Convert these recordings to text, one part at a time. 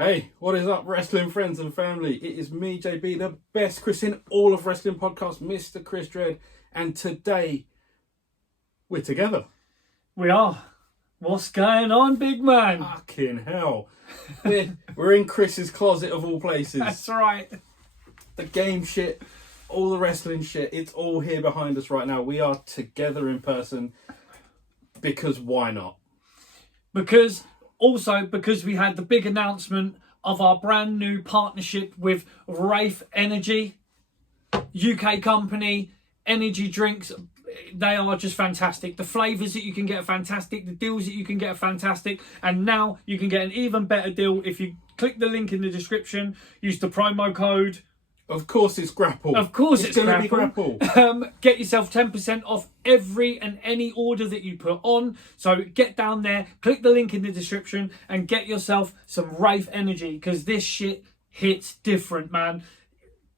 Hey, what is up, wrestling friends and family? It is me, JB, the best Chris in all of wrestling podcasts, Mr. Chris Dredd, and today we're together. We are. What's going on, big man? Fucking hell. We're in Chris's closet of all places. That's right. The game shit, all the wrestling shit, it's all here behind us right now. We are together in person because why not? Because we had the big announcement of our brand new partnership with Wraith Energy, UK company, energy drinks. They are just fantastic. The flavours that you can get are fantastic. The deals that you can get are fantastic. And now you can get an even better deal if you click the link in the description, use the promo code. Of course it's Grapple. Of course it's going to be Grapple. Get yourself 10% off every and any order that you put on. So get down there, click the link in the description and get yourself some Wraith Energy because this shit hits different, man.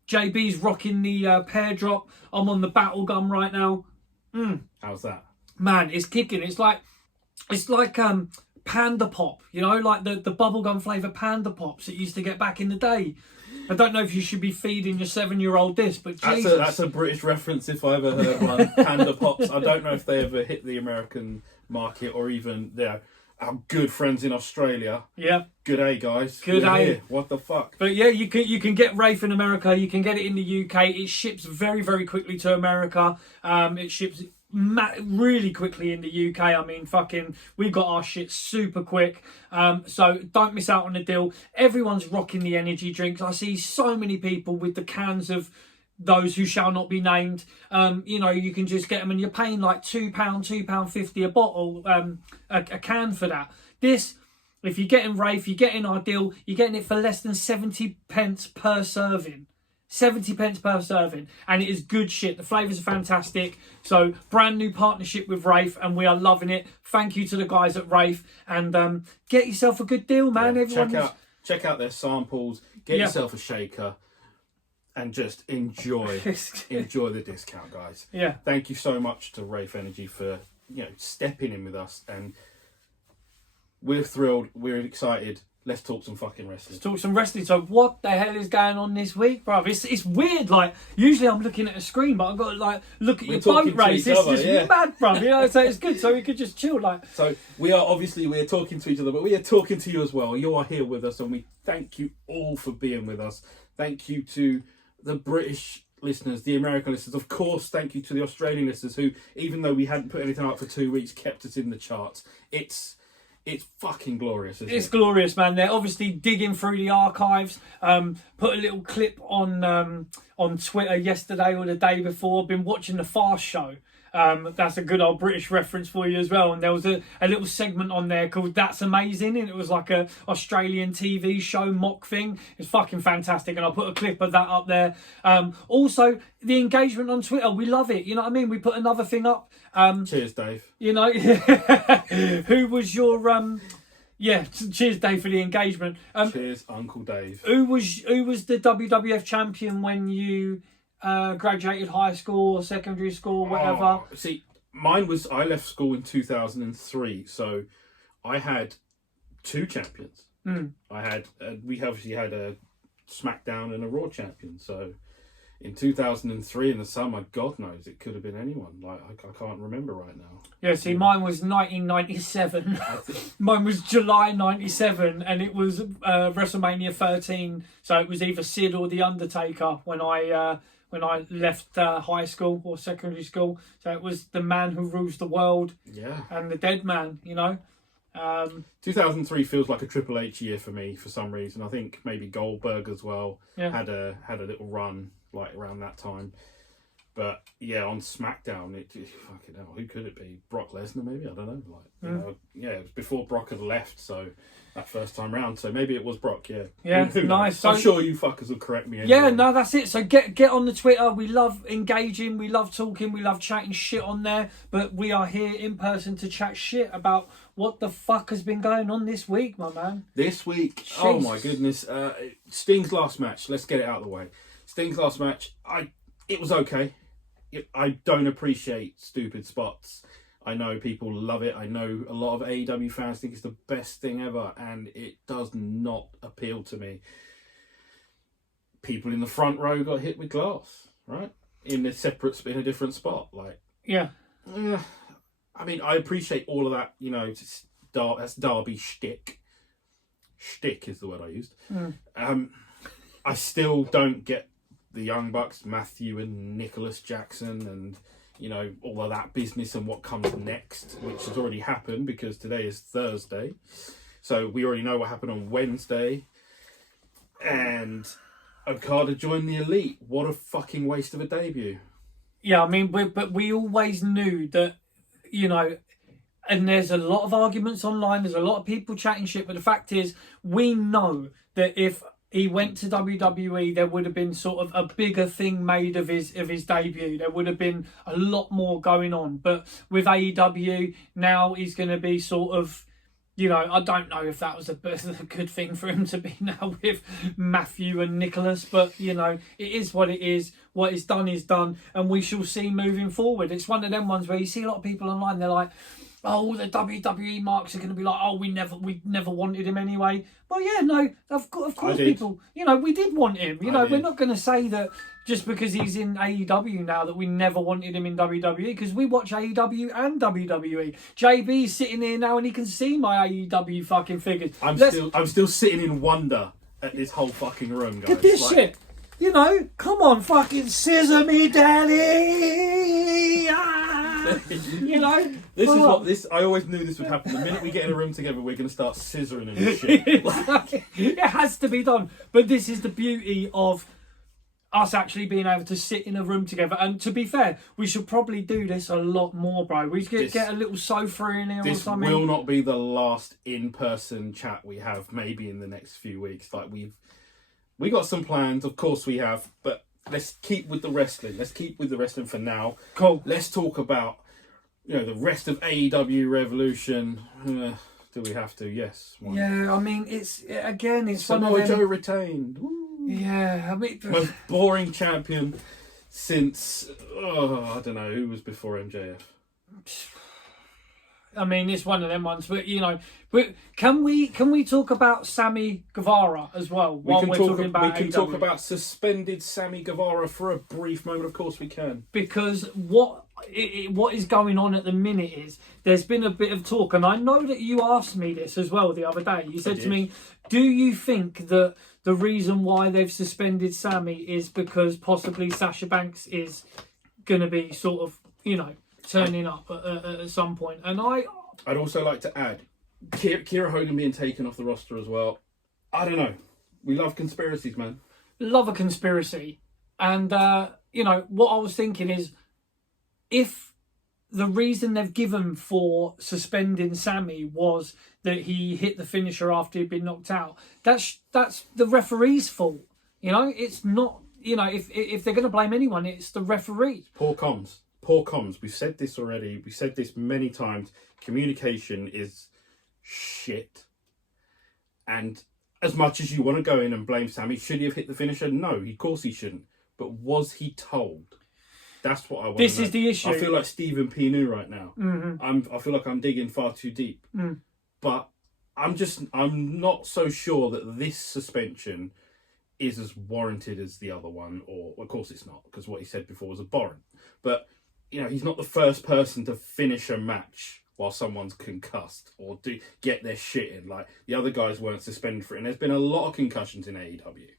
JB's rocking the pear drop. I'm on the battle gun right now. How's that? Man, it's kicking. It's like Panda Pop, you know, like the bubblegum flavour Panda Pops that you used to get back in the day. I don't know if you should be feeding your 7-year-old this, but Jesus. That's a British reference if I ever heard one. Panda Pops. I don't know if they ever hit the American market or even our good friends in Australia. Yeah. Good day, guys. Good day. Here. What the fuck? But yeah, you can get Wraith in America. You can get it in the UK. It ships very, very quickly to America. It ships really quickly in the UK. I mean, we got our shit super quick. So don't miss out on the deal. Everyone's rocking the energy drinks. I see so many people with the cans of those who shall not be named. You can just get them and you're paying like £2.50 a bottle, a can for that. This, if you're getting Wraith, you're getting our deal, you're getting it for less than 70 pence per serving. 70 pence per serving, and it is good shit. The flavours are fantastic. So brand new partnership with Wraith, and we are loving it. Thank you to the guys at Wraith, and get yourself a good deal, man. Yeah, check out their samples. Get yourself a shaker, and just enjoy the discount, guys. Yeah. Thank you so much to Wraith Energy for stepping in with us, and we're thrilled. We're excited. Let's talk some fucking wrestling. Let's talk some wrestling. So what the hell is going on this week, bruv? It's weird. Like, usually I'm looking at a screen, but I've got to look at your boat race. It's just mad, bruv. So it's good. So we could just chill. So we're talking to each other, but we are talking to you as well. You are here with us, and we thank you all for being with us. Thank you to the British listeners, the American listeners. Of course, thank you to the Australian listeners who, even though we hadn't put anything out for 2 weeks, kept us in the charts. It's fucking glorious, isn't it? It's glorious, man. They're obviously digging through the archives. Put a little clip on Twitter yesterday or the day before. Been watching the Fast Show. That's a good old British reference for you as well. And there was a little segment on there called That's Amazing. And it was like a Australian TV show mock thing. It's fucking fantastic. And I'll put a clip of that up there. Also, the engagement on Twitter, we love it. You know what I mean? We put another thing up. Cheers, Dave. Who was your... cheers, Dave, for the engagement. Cheers, Uncle Dave. Who was the WWF champion when you... graduated high school or secondary school, whatever? See, mine was, I left school in 2003, so I had 2 champions. We obviously had a SmackDown and a Raw champion, so in 2003 in the summer, God knows, it could have been anyone. Like, I can't remember right now. Yeah, see, mine was 1997. Mine was July 97, and it was WrestleMania 13, so it was either Sid or The Undertaker when I left high school or secondary school. So it was the man who rules the world. Yeah. And the dead man, 2003 feels like a Triple H year for me for some reason. I think maybe Goldberg as well had a little run like around that time. But yeah, on SmackDown, fucking hell, who could it be? Brock Lesnar, maybe? I don't know. It was before Brock had left, so that first time round. So maybe it was Brock, yeah. Yeah, nice. I'm sure you fuckers will correct me anyway. Yeah, no, that's it. So get on the Twitter. We love engaging, we love talking, we love chatting shit on there. But we are here in person to chat shit about what the fuck has been going on this week, my man. This week? Jesus. Oh my goodness. Sting's last match. Let's get it out of the way. Sting's last match, it was okay. I don't appreciate stupid spots. I know people love it. I know a lot of AEW fans think it's the best thing ever, and it does not appeal to me. People in the front row got hit with glass, right? In a different spot. Like, yeah. I mean, I appreciate all of that. You know, that's Derby shtick. Shtick is the word I used. I still don't get the Young Bucks, Matthew and Nicholas Jackson, and you know all of that business and what comes next, which has already happened because today is Thursday, so we already know what happened on Wednesday. And Okada joined the Elite. What a fucking waste of a debut. Yeah, I mean, but we always knew that, you know, and there's a lot of arguments online, there's a lot of people chatting shit, but the fact is, we know that if he went to WWE, there would have been sort of a bigger thing made of his debut. There would have been a lot more going on. But with AEW, now he's going to be sort of, you know, I don't know if that was a good thing for him to be now with Matthew and Nicholas, but, you know, it is what it is. What is done, and we shall see moving forward. It's one of them ones where you see a lot of people online, they're like, oh, the WWE marks are going to be like, oh, we never wanted him anyway. Well, yeah, no, of course people, you know, we did want him. You know, we're not going to say that just because he's in AEW now that we never wanted him in WWE, because we watch AEW and WWE. JB's sitting here now and he can see my AEW fucking figures. I'm still sitting in wonder at this whole fucking room, guys. Look at this shit. You know, come on, fucking scissor me, daddy. You know, I always knew this would happen. The minute we get in a room together, we're going to start scissoring and shit. It has to be done. But this is the beauty of us actually being able to sit in a room together. And to be fair, we should probably do this a lot more, bro. We should get a little sofa in here or something. This will not be the last in-person chat we have. Maybe in the next few weeks. Like we got some plans, of course we have, but let's keep with the wrestling. Let's keep with the wrestling for now. Cool. Let's talk about, you know, the rest of AEW Revolution. Do we have to? Yes. Why? Yeah, I mean, it's Samoa Joe retained. Woo. Yeah, I mean, most boring champion since I don't know who was before MJF. I mean, it's one of them ones, but you know, but can we talk about Sammy Guevara as well? We can talk about suspended Sammy Guevara for a brief moment. Of course, we can, because what is going on at the minute is there's been a bit of talk, and I know that you asked me this as well the other day. You said to me, "Do you think that the reason why they've suspended Sammy is because possibly Sasha Banks is going to be sort of, you know, turning up at some point?" And I'd also like to add Kira Hogan being taken off the roster as well. I don't know. We love conspiracies, man. Love a conspiracy. And, you know, what I was thinking is, if the reason they've given for suspending Sammy was that he hit the finisher after he'd been knocked out, that's the referee's fault. You know, it's not, you know, if they're going to blame anyone, it's the referee. Poor comms. We've said this already. We've said this many times. Communication is shit. And as much as you want to go in and blame Sammy, should he have hit the finisher? No, of course he shouldn't. But was he told? That's what I want to know. This is the issue. I feel like Stephen Pinu right now. Mm-hmm. I feel like I'm digging far too deep. Mm. But I'm not so sure that this suspension is as warranted as the other one. Or, of course it's not, because what he said before was abhorrent. But you know, he's not the first person to finish a match while someone's concussed or get their shit in. Like, the other guys weren't suspended for it. And there's been a lot of concussions in AEW.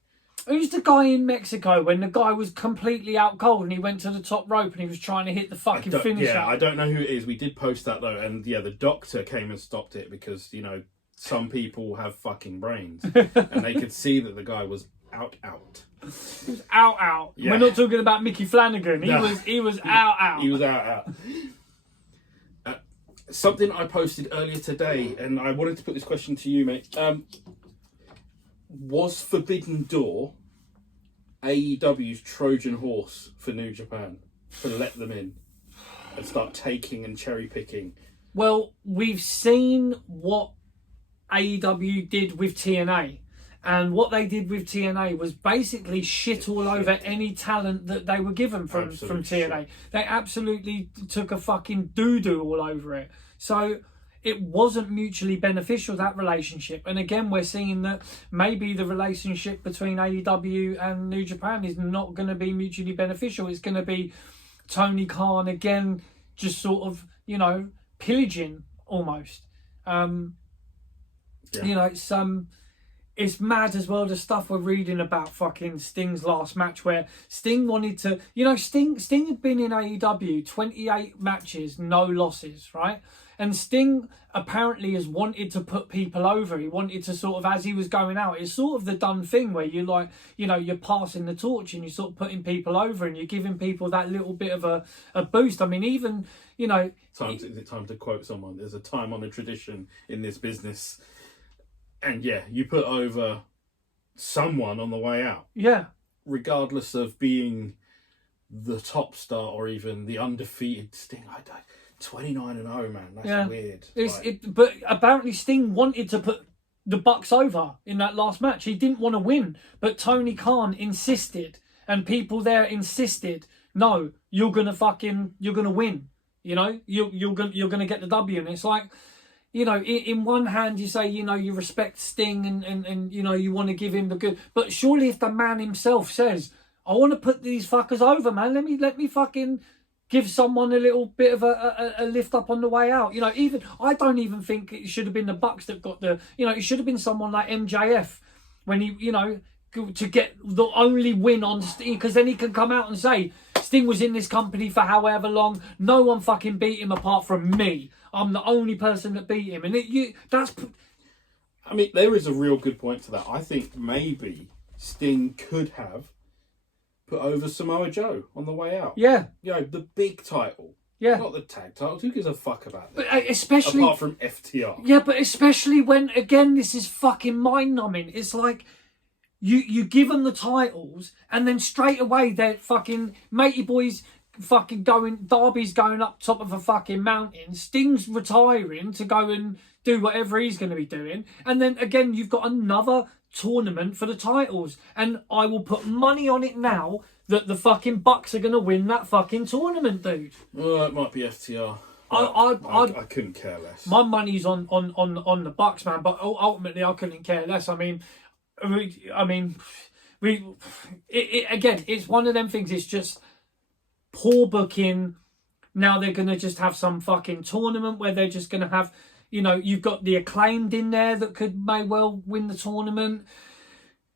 Who's the guy in Mexico when the guy was completely out cold and he went to the top rope and he was trying to hit the fucking finisher? Yeah, I don't know who it is. We did post that, though. And, yeah, the doctor came and stopped it because, you know, some people have fucking brains. And they could see that the guy was out. He was out. Yeah. We're not talking about Mickey Flanagan. He was out. He was out. Something I posted earlier today, and I wanted to put this question to you, mate. Was Forbidden Door AEW's Trojan horse for New Japan to let them in and start taking and cherry picking? Well, we've seen what AEW did with TNA. And what they did with TNA was basically shit all over any talent that they were given from TNA. Shit. They absolutely took a fucking doo-doo all over it. So it wasn't mutually beneficial, that relationship. And again, we're seeing that maybe the relationship between AEW and New Japan is not going to be mutually beneficial. It's going to be Tony Khan again, just sort of, you know, pillaging almost. You know, it's mad as well, the stuff we're reading about fucking Sting's last match, where Sting wanted to, you know, Sting had been in AEW 28 matches, no losses, right? And Sting apparently has wanted to put people over. He wanted to sort of, as he was going out, it's sort of the done thing where you like, you know, you're passing the torch and you're sort of putting people over and you're giving people that little bit of a boost. I mean, even, you know... Is it time to quote someone? There's a time on a tradition in this business. And yeah, you put over someone on the way out. Yeah. Regardless of being the top star or even the undefeated Sting. 29-0, man. That's weird. But apparently Sting wanted to put the Bucks over in that last match. He didn't want to win, but Tony Khan insisted, and people there insisted, no, you're gonna win. You know, you're gonna get the W. And it's like, you know, in one hand you say, you know, you respect Sting and you know, you want to give him the good, but surely if the man himself says, I want to put these fuckers over, man, let me fucking give someone a little bit of a lift up on the way out. You know, even I don't even think it should have been the Bucks that got the, you know, it should have been someone like MJF when he, you know, to get the only win on Sting, because then he can come out and say, Sting was in this company for however long, no one fucking beat him apart from me. I'm the only person that beat him. And I mean, there is a real good point to that. I think maybe Sting could have put over Samoa Joe on the way out. Yeah. You know, the big title. Yeah. Not the tag titles. Who gives a fuck about that? But especially... Apart from FTR. Yeah, but especially when, again, this is fucking mind-numbing. It's like, you give them the titles, and then straight away they're fucking... Matey boys fucking going... Darby's going up top of a fucking mountain. Sting's retiring to go and do whatever he's going to be doing. And then, again, you've got another tournament for the titles, and I will put money on it now that the fucking Bucks are going to win that fucking tournament, dude. Well, it might be FTR. I couldn't care less. My money's on the Bucks, man, but ultimately I couldn't care less. I mean, again, it's one of them things. It's just poor booking. Now they're going to just have some fucking tournament where they're just going to have, you know, you've got the Acclaimed in there that may well win the tournament.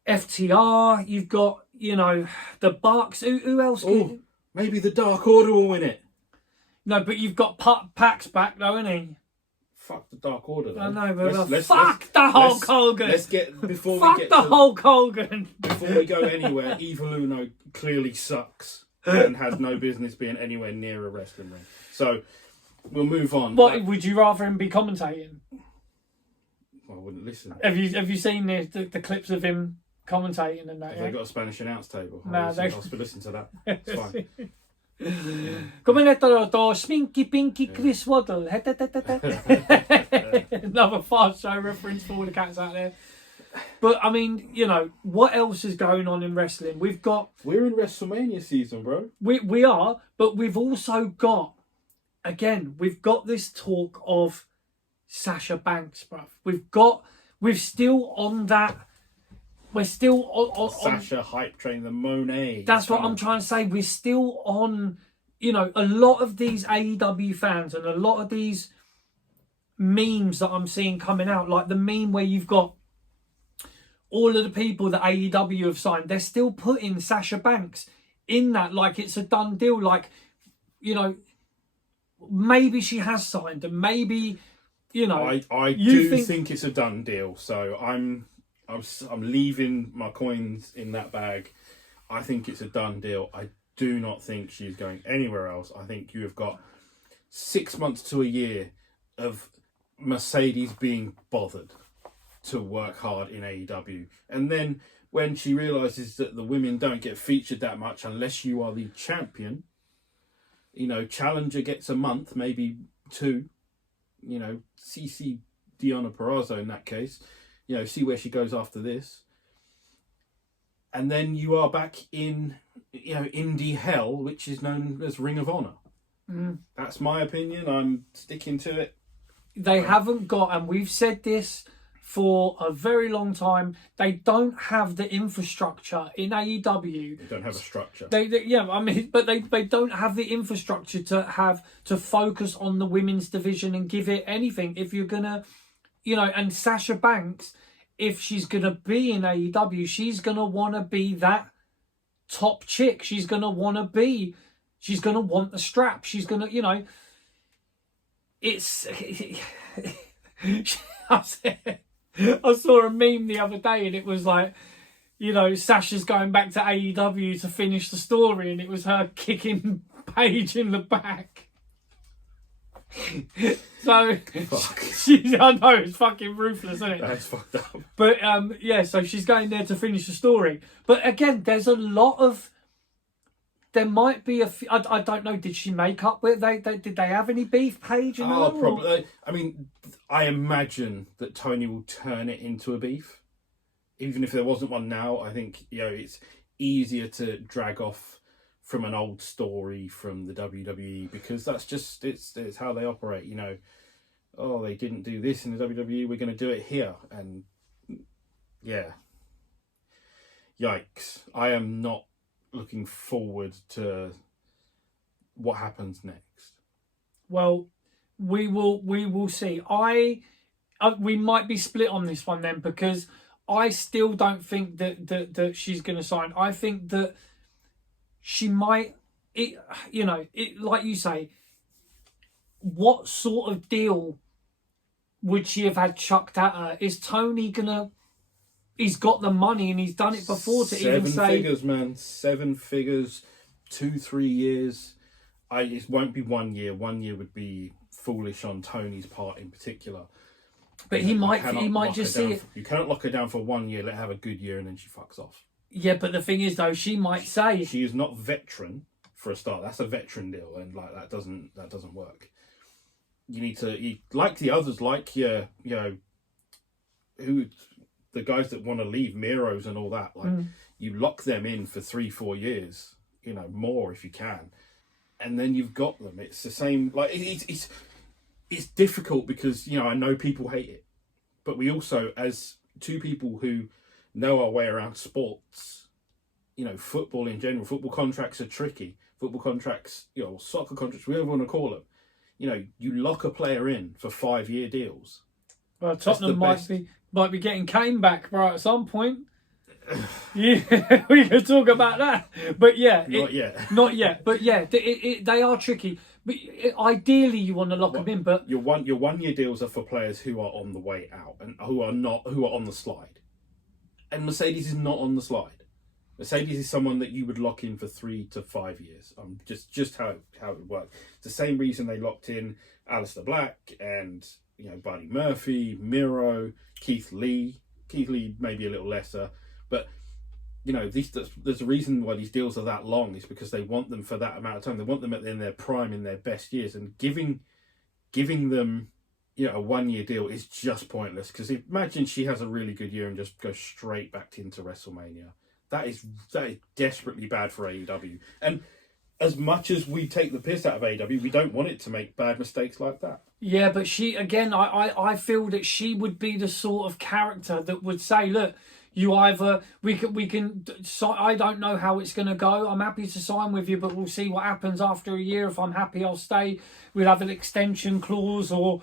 FTR, you've got, you know, the Bucks. Who else? Maybe the Dark Order will win it. No, but you've got Pax back though, isn't he? Fuck the Dark Order, though. I know, but fuck the Hulk Hogan. Let's get before fuck we get the Hulk Hogan. Before we go anywhere, Evil Uno clearly sucks and has no business being anywhere near a wrestling ring. So we'll move on. What would you rather him be commentating? I wouldn't listen. Have you seen the clips of him commentating and that? Have they got a Spanish announce table? Nah, I'll listen to that. It's fine. Come to Sminky Pinky Chris Waddle. Another fast show reference for all the cats out there. But I mean, you know, what else is going on in wrestling? We're in Wrestlemania season, bro. We are, but we've also got, again, we've got this talk of Sasha Banks, bruv. We're still on that. We're still on Sasha hype train, the Mone. That's what I'm trying to say. We're still on, you know, a lot of these AEW fans and a lot of these memes that I'm seeing coming out, like the meme where you've got all of the people that AEW have signed, they're still putting Sasha Banks in that like it's a done deal. Like, you know, maybe she has signed and maybe, you know. I do think it's a done deal. So I'm leaving my coins in that bag. I think it's a done deal. I do not think she's going anywhere else. I think you have got 6 months to a year of Mercedes being bothered to work hard in AEW. And then when she realises that the women don't get featured that much unless you are the champion, you know, Challenger gets a month, maybe 2, you know, CC Deonna Purrazzo in that case. You know, see where she goes after this. and then you are back in, indie hell, which is known as Ring of Honor. That's my opinion. I'm sticking to it. They haven't got, and we've said this for a very long time, they don't have the infrastructure in AEW. They don't have a structure. But they don't have the infrastructure to focus on the women's division and give it anything. If you're gonna, and Sasha Banks, if she's gonna be in AEW, she's gonna want to be that top chick. She's gonna want the strap. She's gonna, it's. I saw a meme the other day and it was like, Sasha's going back to AEW to finish the story, and it was her kicking Paige in the back. So, I know, it's fucking ruthless, isn't it? That's fucked up. But, so she's going there to finish the story. But again, there's a lot of... There might be I don't know. Did she make up with? Did they have any beef, Paige? Probably. I mean, I imagine that Tony will turn it into a beef, even if there wasn't one now. I think it's easier to drag off from an old story from the WWE because that's just it's how they operate. Oh, they didn't do this in the WWE. We're going to do it here, and yeah, yikes! I am not looking forward to what happens next. Well, we will see. We might be split on this one then, because I still don't think that she's going to sign. I think that she might. Like you say, what sort of deal would she have had chucked at her? Is Tony gonna? He's got the money and he's done it before to even say... 7 figures, man. 7 figures, 2-3 years. It won't be 1 year. 1 year would be foolish on Tony's part in particular. But he might just see it. You cannot lock her down for 1 year, let her have a good year, and then she fucks off. Yeah, but the thing is, though, she might say... She is not veteran for a start. That's a veteran deal, and that doesn't work. You need to... like the others, like the guys that want to leave, Miro's and all that, you lock them in for 3-4 years, more if you can, and then you've got them. It's the same. Like it's difficult because I know people hate it, but we also, as two people who know our way around sports, football in general, football contracts are tricky. Football contracts, soccer contracts, whatever you want to call them. You lock a player in for 5-year deals. Well, Tottenham might be getting Kane back right at some point. Yeah, we could talk about that. But yeah, not yet. But yeah, they are tricky. But ideally, you want to lock them in. But your 1 year deals are for players who are on the way out and who are on the slide. And Mercedes is not on the slide. Mercedes is someone that you would lock in for 3 to 5 years. Just how it would work. It's the same reason they locked in Alistair Black and Buddy Murphy, Miro, Keith Lee. Keith Lee maybe a little lesser, but there's a reason why these deals are that long. Is because they want them for that amount of time. They want them in their prime, in their best years, and giving them a 1 year deal is just pointless. Because imagine she has a really good year and just goes straight back into WrestleMania. That is desperately bad for AEW. And as much as we take the piss out of AEW, we don't want it to make bad mistakes like that. Yeah, but she, again, I feel that she would be the sort of character that would say, look, you either, we can, I don't know how it's going to go. I'm happy to sign with you, but we'll see what happens after a year. If I'm happy, I'll stay. We'll have an extension clause, or,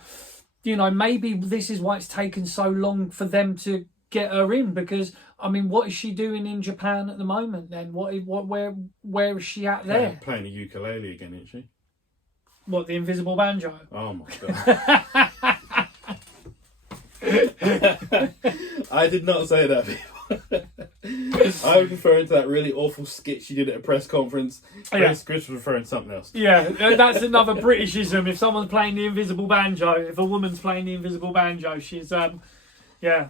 maybe this is why it's taken so long for them to get her in, because what is she doing in Japan at the moment then? Where is she at there? Playing a ukulele again, isn't she? What, the invisible banjo? Oh my god. I did not say that before. I was referring to that really awful skit she did at a press conference. Chris was referring to something else. Yeah, that's another Britishism. If someone's playing the invisible banjo, if a woman's playing the invisible banjo, she's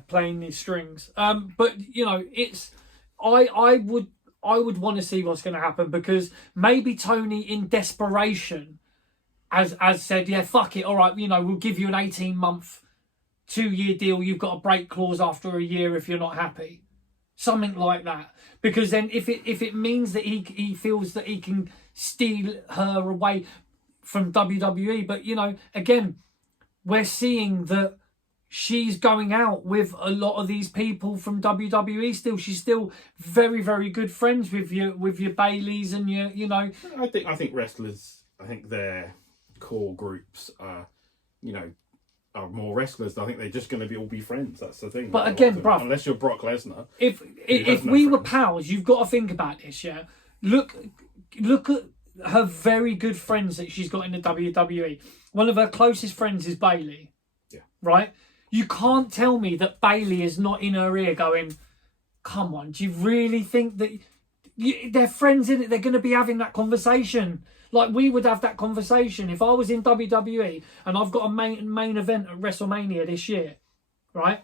playing these strings. But it's I would want to see what's going to happen, because maybe Tony, in desperation, as said, yeah, fuck it, all right, we'll give you an 18-month, 2-year deal. You've got a break clause after a year if you're not happy. something like that. Because then if it means that he feels that he can steal her away from WWE, but you know, again, we're seeing that she's going out with a lot of these people from WWE still. She's still very, very good friends with your Baileys and your, you know. I think wrestlers, I think their core groups are, you know, are more wrestlers. I think they're just going to all be friends. That's the thing. But again, bruv, unless you're Brock Lesnar, if we were pals, you've got to think about this. Yeah, look at her very good friends that she's got in the WWE. One of her closest friends is Bailey. Yeah. Right. You can't tell me that Bailey is not in her ear going, "Come on, do you really think that they're friends in it? They're going to be having that conversation." Like we would have that conversation if I was in WWE and I've got a main event at WrestleMania this year, right?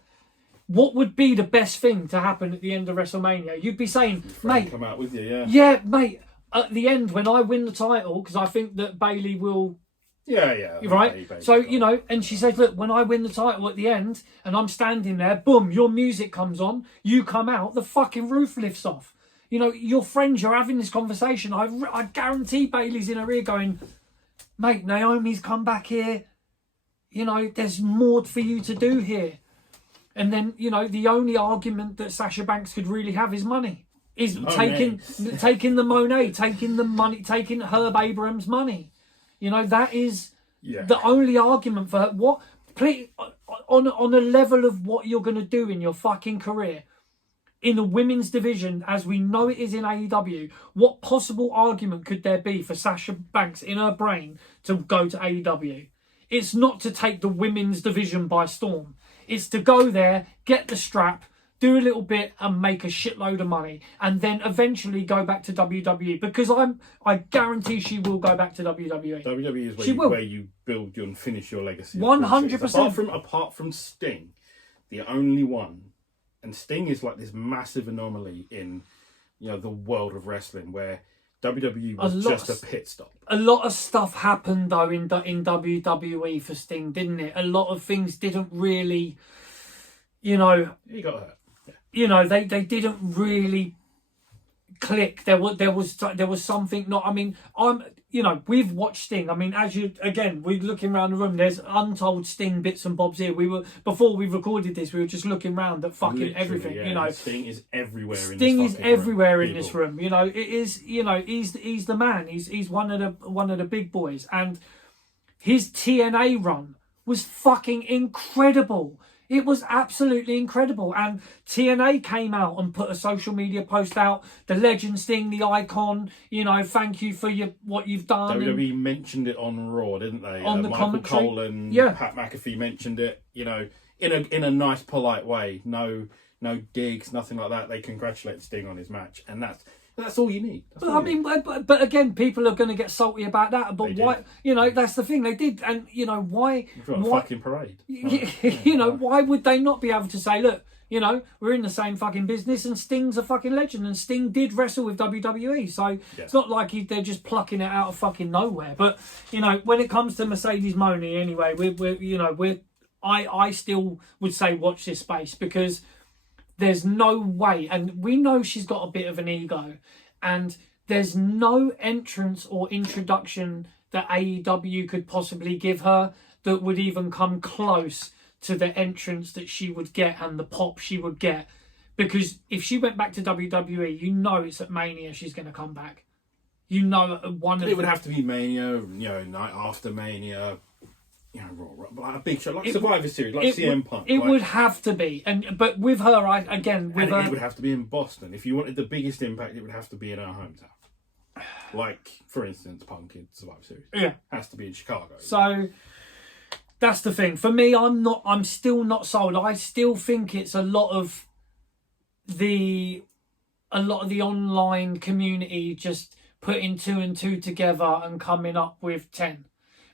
What would be the best thing to happen at the end of WrestleMania? You'd be saying, mate, come out with you, yeah. Yeah, mate, at the end when I win the title, because I think that Bailey will... Yeah. Right? So, you know, and she said, look, when I win the title at the end and I'm standing there, boom, your music comes on, you come out, the fucking roof lifts off. You know, your friends, you're having this conversation. I guarantee Bailey's in her ear going, mate, Naomi's come back here. You know, there's more for you to do here. And then, you know, the only argument that Sasha Banks could really have is money. Is taking the Mone, taking the money, taking Herb Abrams' money. You know, that is the only argument for her. What, please, on a level of what you're going to do in your fucking career, in the women's division, as we know it is in AEW, what possible argument could there be for Sasha Banks in her brain to go to AEW? It's not to take the women's division by storm. It's to go there, get the strap, do a little bit and make a shitload of money, and then eventually go back to WWE. Because I guarantee she will go back to WWE. WWE is where you build and finish your legacy. 100%. Apart from Sting, the only one. And Sting is like this massive anomaly in, you know, the world of wrestling where WWE was just a pit stop. A lot of stuff happened though in WWE for Sting, didn't it? A lot of things didn't really, you know. He got hurt. Yeah. You know, they didn't really click. There was something not. I mean, you know, we've watched Sting. I mean, we're looking around the room. There's untold Sting bits and bobs here. Before we recorded this, we were just looking around at fucking literally, everything. Yeah, you know, Sting is everywhere. Sting is everywhere in this room. You know, it is. You know, he's the man. He's one of the big boys, and his TNA run was fucking incredible. It was absolutely incredible. And TNA came out and put a social media post out. The legend Sting, the icon, you know, thank you for what you've done. WWE mentioned it on Raw, didn't they? On the Michael commentary. Cole and Yeah. Pat McAfee mentioned it, you know, in a nice, polite way. No digs, nothing like that. They congratulate Sting on his match. And that's all you need. But again, people are going to get salty about that. But why? You know, that's the thing they did, and you know why? You've got a fucking parade. You know, why would they not be able to say, look, you know, we're in the same fucking business, and Sting's a fucking legend, and Sting did wrestle with WWE, so it's not like they're just plucking it out of fucking nowhere. But you know, when it comes to Mercedes Mone, anyway, I still would say watch this space because. There's no way, and we know she's got a bit of an ego, and there's no entrance or introduction that AEW could possibly give her that would even come close to the entrance that she would get and the pop she would get. Because if she went back to WWE, you know it's at Mania she's going to come back. You know, it would have to be Mania, you know, night after Mania. You know, like a big show, like Survivor Series, like CM Punk. It would have to be, but with her, it would have to be in Boston. If you wanted the biggest impact, it would have to be in our hometown. Like, for instance, Punk in Survivor Series. Has to be in Chicago. So that's the thing. For me, I'm still not sold. I still think it's a lot of the online community just putting 2 and 2 together and coming up with 10.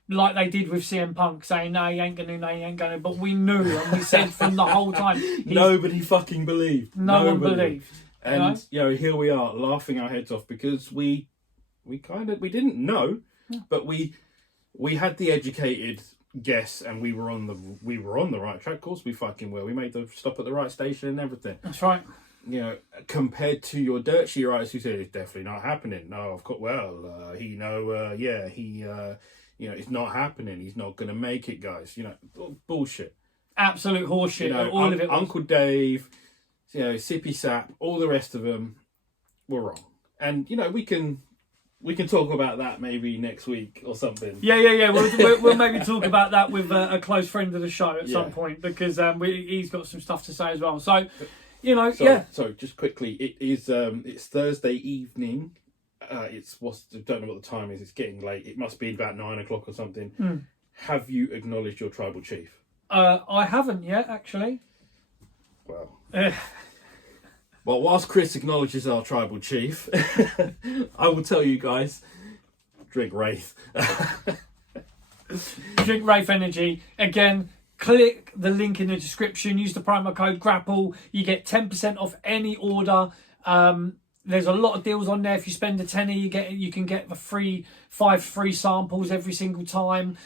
Like they did with CM Punk, saying, no, he ain't gonna. But we knew, and we said from the whole time. Nobody fucking believed. No one believed. And, you know, here we are, laughing our heads off because we didn't know, but we had the educated guess and we were on the right track. Of course we fucking were. We made the stop at the right station and everything. That's right. you know, compared to your dirt sheet writers who say it's definitely not happening. No, of course. Well, he it's not happening. He's not going to make it, guys. You know, bullshit. Absolute horseshit. You know, all of it. Uncle Dave, you know, Sippy Sap, all the rest of them were wrong. And you know, we can talk about that maybe next week or something. Yeah. We'll maybe talk about that with a close friend of the show at some point, because he's got some stuff to say as well. So, you know, So just quickly, it is it's Thursday evening. Don't know what the time is. It's getting late. It must be about 9 o'clock or something. Have you acknowledged your tribal chief? I haven't yet, actually. Well. Well, whilst Chris acknowledges our tribal chief, I will tell you guys, drink Wraith. Drink Wraith Energy. Again, click the link in the description. Use the promo code GRAPPLE. You get 10% off any order. There's a lot of deals on there. If you spend a tenner, you can get the 5 free samples every single time.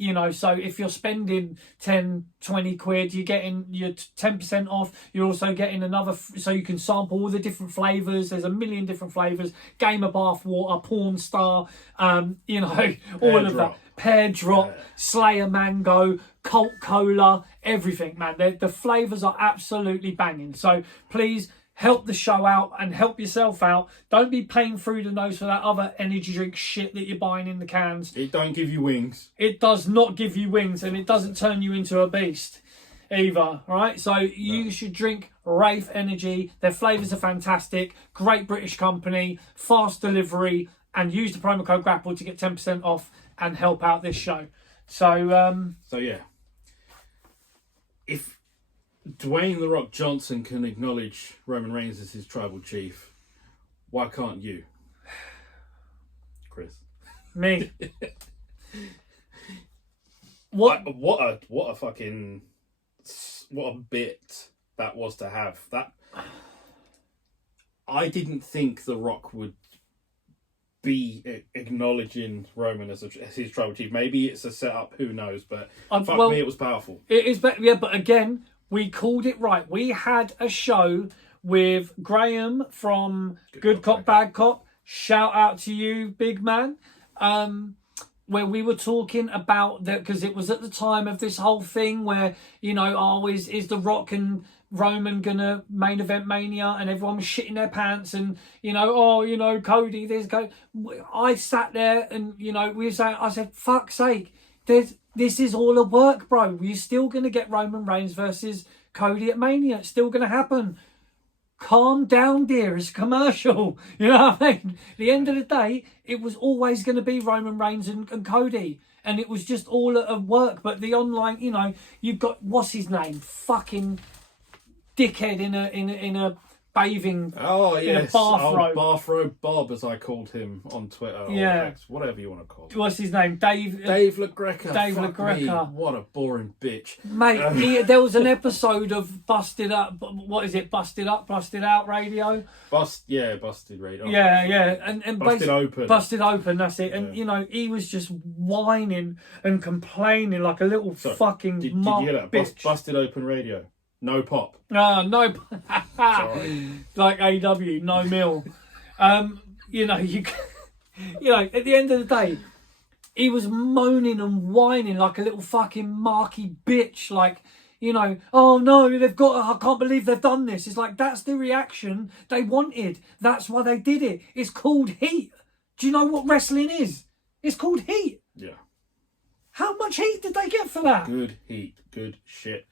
You know, so if you're spending 10, 20 quid, you're getting your 10% off. You're also getting another, so you can sample all the different flavours. There's a million different flavours. Gamer Bathwater, Porn Star, you know, all of that. Pear Drop, Slayer Mango, Colt Cola, everything, man. The flavours are absolutely banging. So please, help the show out and help yourself out. Don't be paying through the nose for that other energy drink shit that you're buying in the cans. It don't give you wings. It does not give you wings, and it doesn't turn you into a beast either, right? So you should drink Wraith Energy. Their flavours are fantastic. Great British company, fast delivery, and use the promo code GRAPPLE to get 10% off and help out this show. So yeah. If Dwayne "The Rock" Johnson can acknowledge Roman Reigns as his tribal chief, why can't you, Chris? Me. What a bit that was to have. That I didn't think The Rock would be acknowledging Roman as his tribal chief. Maybe it's a setup, who knows? But me, it was powerful. It is, but again, we called it right. We had a show with Graham from Good Cop, Bad Cop. Shout out to you, big man. Where we were talking about that, because it was at the time of this whole thing where, you know, is The Rock and Roman gonna main event Mania, and everyone was shitting their pants, and you know, Cody, I sat there and, you know, I said, fuck's sake, this is all a work, bro. You're still gonna get Roman Reigns versus Cody at Mania. It's still gonna happen. Calm down, dear. It's a commercial. You know what I mean? At the end of the day, it was always going to be Roman Reigns and Cody. And it was just all at work. But the online, you know, you've got, what's his name? Fucking dickhead in a bathing, in a bathrobe. Bathrobe Bob, as I called him on Twitter. Yeah. Or X, whatever you want to call him. What's his name? Dave LaGreca. Dave Fuck LaGreca. Me. What a boring bitch. Mate, there was an episode of Busted Up. What is it? Busted Up, Busted Out Radio. Busted Radio. Yeah. And Busted Open. Busted Open, that's it. And, you know, he was just whining and complaining like a little fucking did you hear that? bitch. Busted Open Radio. No pop. No. Sorry. Like AW, no mill. You know, at the end of the day, he was moaning and whining like a little fucking marky bitch. Like, you know, oh no, I can't believe they've done this. It's like, that's the reaction they wanted. That's why they did it. It's called heat. Do you know what wrestling is? It's called heat. Yeah. How much heat did they get for that? Good heat. Good shit.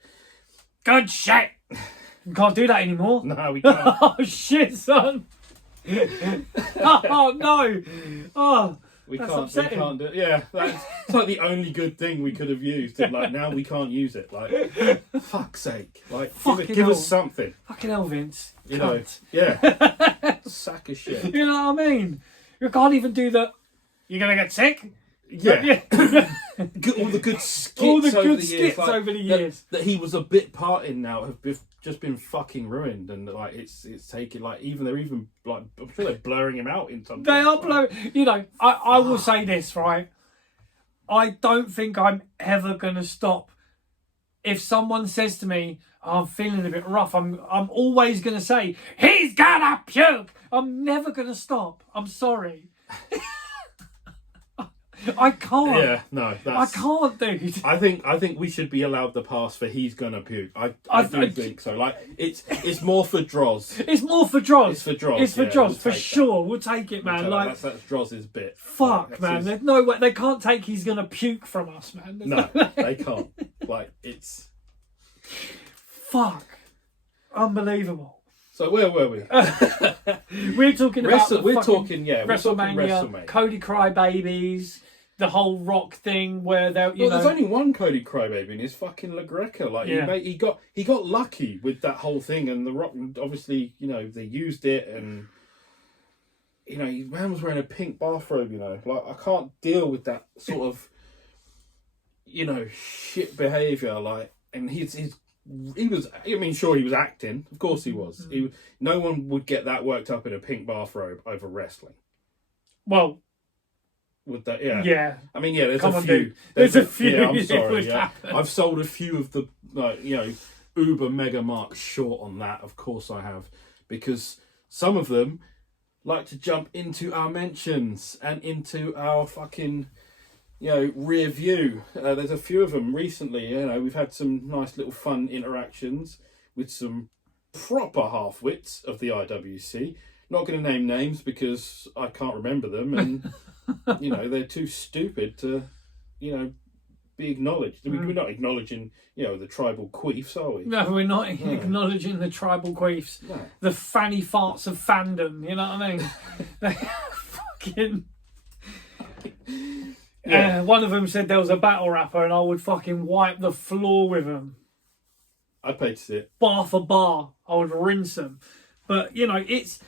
Good shit. We can't do that anymore. No, we can't. Oh shit, son. Oh no. Oh, we that's can't. upsetting. We can't do it. Yeah, it's like the only good thing we could have used. And like now we can't use it. Like, fuck's sake. Like, give us something. Fucking hell, Vince. You know. Yeah. Sack of shit. You know what I mean? You can't even do the. You're gonna get sick. Yeah. All the good skits over the years that he was a bit part in now have just been fucking ruined, and like it's taken like they're even like I'm sure they're blurring him out in some. They are blurring. You know, I will say this, right? I don't think I'm ever gonna stop. If someone says to me, I'm feeling a bit rough. I'm always going to say, he's gonna puke. I'm never going to stop. I'm sorry. I can't. Yeah, no, I can't, dude. I think we should be allowed the pass for he's gonna puke. I do think so. Like it's more for Droz. It's more for Droz. It's for Droz. It's for yeah, Droz we'll for sure. We'll take it, man. Like that's Droz's bit. fuck, like, man. There's no way they can't take. He's gonna puke from us, man. There's No, way. they can't. Like it's. Fuck. Unbelievable. So where were we? We're talking about we're talking WrestleMania. Cody Crybabies, the whole Rock thing where they're there's only one Cody Crybaby and it's fucking LaGreca. Like he got lucky with that whole thing, and the Rock obviously they used it, and man was wearing a pink bathrobe. Like I can't deal with that sort of shit behaviour. Like, and he was. I mean, sure, he was acting. Of course, he was. No one would get that worked up in a pink bathrobe over wrestling. Well, with that, yeah. Yeah. I mean, yeah. There's Come a on, few. dude. There's a few. Yeah, I'm it sorry. would Yeah. happen. I've sold a few of the uber mega marks short on that. Of course, I have, because some of them like to jump into our mentions and into our fucking rear view. There's a few of them recently. We've had some nice little fun interactions with some proper half-wits of the IWC. Not going to name names because I can't remember them, and they're too stupid to be acknowledged. I mean, we're not acknowledging the tribal queefs, are we? No, we're not acknowledging the tribal queefs. No. The fanny farts of fandom, you know what I mean? Fucking... Yeah. One of them said there was a battle rapper and I would fucking wipe the floor with him. I'd pay to see it. Bar for bar. I would rinse them. But, it's...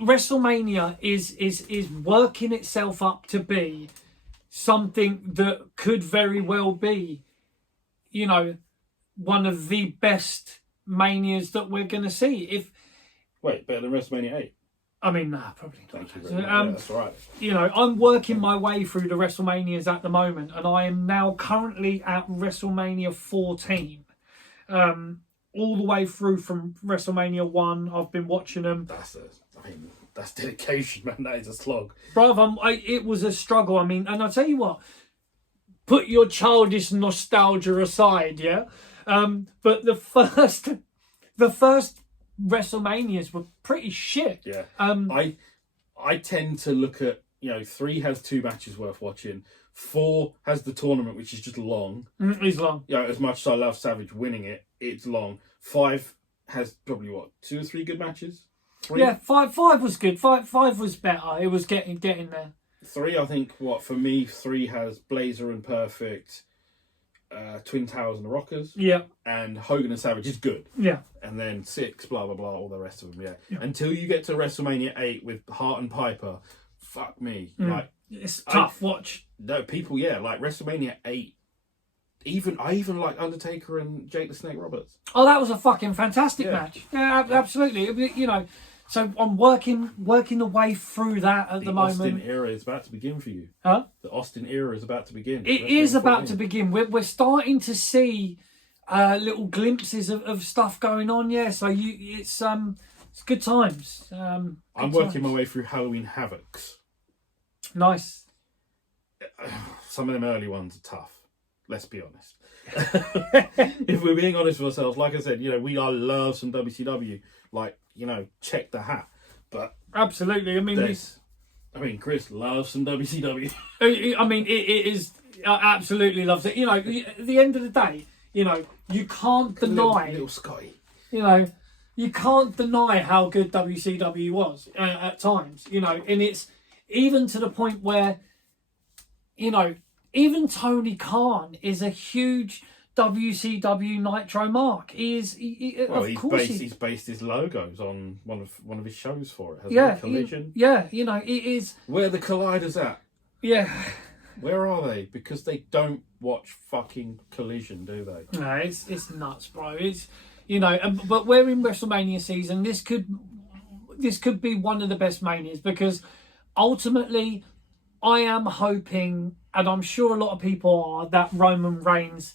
WrestleMania is working itself up to be something that could very well be, one of the best Manias that we're going to see. Wait, better than WrestleMania 8? I mean, nah, probably not. Thank you very much. That's all right. I'm working my way through the WrestleManias at the moment, and I am now currently at WrestleMania 14. All the way through from WrestleMania 1, I've been watching them. That's dedication, man. That is a slog. Bruv, it was a struggle. I mean, and I'll tell you what, put your childish nostalgia aside, yeah? But the first WrestleManias were pretty shit. Yeah. I tend to look at 3 has 2 matches worth watching. 4 has the tournament, which is just long. It's long. As much as I love Savage winning it, it's long. 5 has probably 2 or 3 good matches. 3? Yeah, five was good. Five was better. It was getting there. 3, I think. For me, 3 has Blazer and Perfect, Twin Towers and the Rockers. Yeah. And Hogan and Savage is good. Yeah. And then 6, blah blah blah, all the rest of them. Yeah. Until you get to WrestleMania 8 with Hart and Piper, fuck me. Like, it's tough. Watch. No, people. Yeah, like WrestleMania 8. I even like Undertaker and Jake the Snake Roberts. Oh, that was a fucking fantastic match. Yeah, absolutely. So I'm working the way through that at the moment. The Austin era is about to begin for you. Huh? The Austin era is about to begin. It is about to begin. We're starting to see little glimpses of stuff going on. Yeah, so it's good times. I'm working my way through Halloween Havocs. Nice. Some of them early ones are tough. Let's be honest. If we're being honest with ourselves, like I said, we love some WCW. Like, check the hat. But absolutely. I mean, Chris loves some WCW. I mean, it is absolutely loves it. At the end of the day, you can't deny little Scotty. You can't deny how good WCW was at times. And it's even to the point where, even Tony Khan is a huge WCW Nitro mark. He's based his logos on one of his shows for it. Hasn't he? Collision. It is. Where are the Colliders at? Yeah. Where are they? Because they don't watch fucking Collision, do they? No, it's nuts, bro. It's but we're in WrestleMania season. This could be one of the best Manias, because ultimately, I am hoping, and I'm sure a lot of people are, that Roman Reigns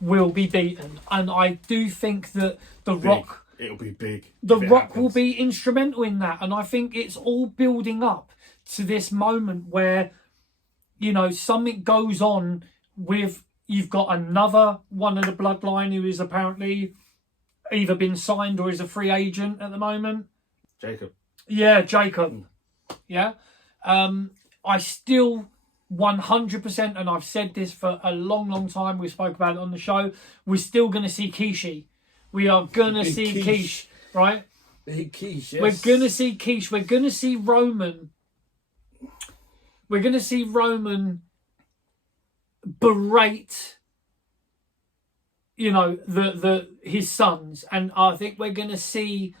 will be beaten, and I do think that The Rock. It'll be big. The Rock will be instrumental in that, and I think it's all building up to this moment where, you know, something goes on with. You've got another one of the bloodline who is apparently either been signed or is a free agent at the moment. Jacob. Yeah, Jacob. Yeah. I still 100%, and I've said this for a long, long time, we spoke about it on the show, we're still going to see Kishi. We are going to see Quiche, right? Big Quiche, yes. We're going to see Quiche. We're going to see Roman. We're going to see Roman berate, you know, his sons, and I think we're going to see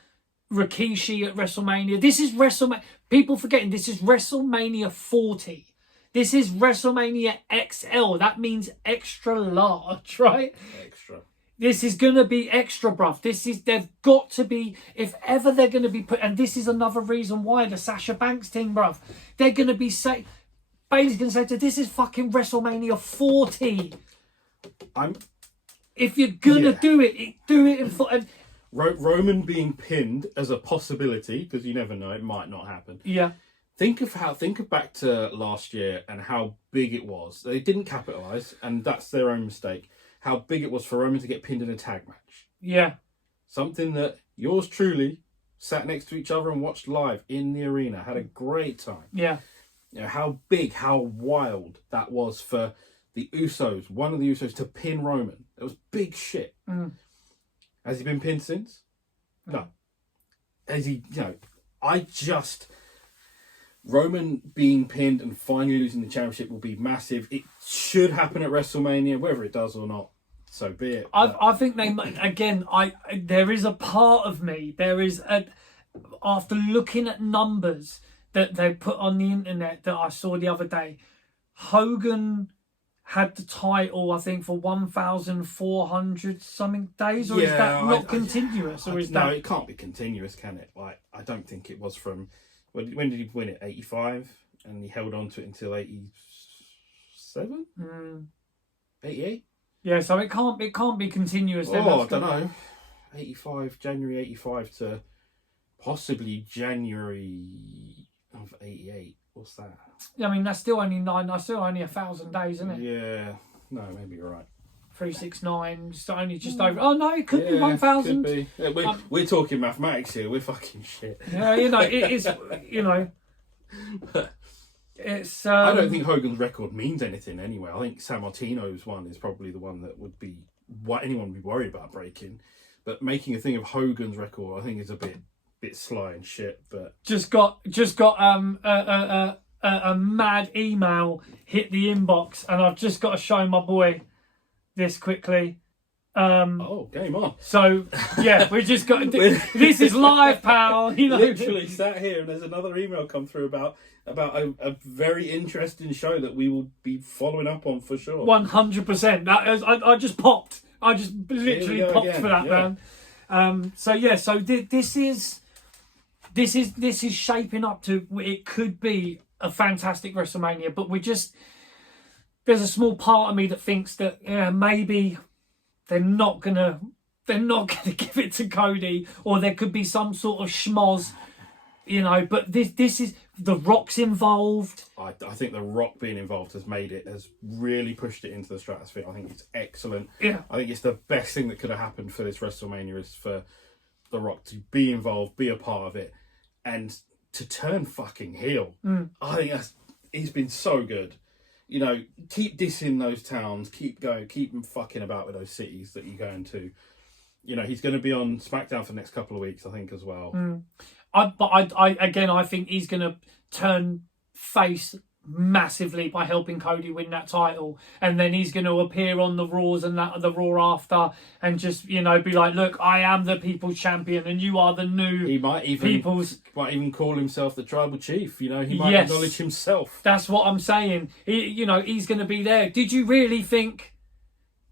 Rikishi at WrestleMania. This is WrestleMania. People forgetting this is WrestleMania 40. This is WrestleMania XL. That means extra large, right? Extra. This is going to be extra, bruv. They've got to be, if ever they're going to be put, and this is another reason why the Sasha Banks thing, bruv. They're going to be Bayley's going to say to this is fucking WrestleMania 40. If you're going to do it in Roman being pinned as a possibility, because you never know, it might not happen. Yeah. Think of back to last year and how big it was. They didn't capitalise, and that's their own mistake. How big it was for Roman to get pinned in a tag match. Yeah. Something that yours truly sat next to each other and watched live in the arena. Had a great time. Yeah. You know, how big, how wild that was for the Usos, one of the Usos, to pin Roman. It was big shit. Mm. Has he been pinned since? No. Has he, you know, Roman being pinned and finally losing the championship will be massive. It should happen at WrestleMania, whether it does or not, so be it. I think they, again, there is a part of me, after looking at numbers that they put on the internet that I saw the other day, Hogan had the title, I think, for 1,400 something days, or is that not continuous? Or is that... No, it can't be continuous, can it? Like, I don't think it was from... When did he win it? 85? And he held on to it until 87? 88? Yeah, so it can't be continuous then. Oh, I don't know. 85, January 85 to possibly January of 88. What's that? I mean, that's still only 1,000 days, isn't it? Yeah. No, maybe you're right. 369, just over. Oh no, it could be 1,000. Could be. Yeah, we're talking mathematics here. We're fucking shit. Yeah, you know, it is. You know, it's. I don't think Hogan's record means anything anyway. I think San Martino's one is probably the one that would be what anyone would be worried about breaking. But making a thing of Hogan's record, I think, is a bit sly and shit. But just got a mad email hit the inbox, and I've just got to show my boy this quickly. Game on. So yeah, we just got this is live, pal. You know, literally sat here and there's another email come through about a very interesting show that we will be following up on for sure. 100%. That is, I just popped. I just literally popped again. For that, man. So this is shaping up to, it could be a fantastic WrestleMania, but there's a small part of me that thinks that maybe they're not gonna give it to Cody, or there could be some sort of schmoz, you know. But this is The Rock's involved. I think The Rock being involved has really pushed it into the stratosphere. I think it's excellent. Yeah. I think it's the best thing that could have happened for this WrestleMania is for The Rock to be involved, be a part of it, and to turn fucking heel. I think he's been so good. You know, keep dissing those towns, keep them fucking about with those cities that you're going to. You know, he's going to be on SmackDown for the next couple of weeks, I think, as well. I think he's going to turn face massively by helping Cody win that title, and then he's going to appear on the Raws and the Raw after, and just, you know, be like, look, I am the People's Champion, and you are the new. He might even call himself the Tribal Chief. You know, he might acknowledge himself. That's what I'm saying. He's going to be there. Did you really think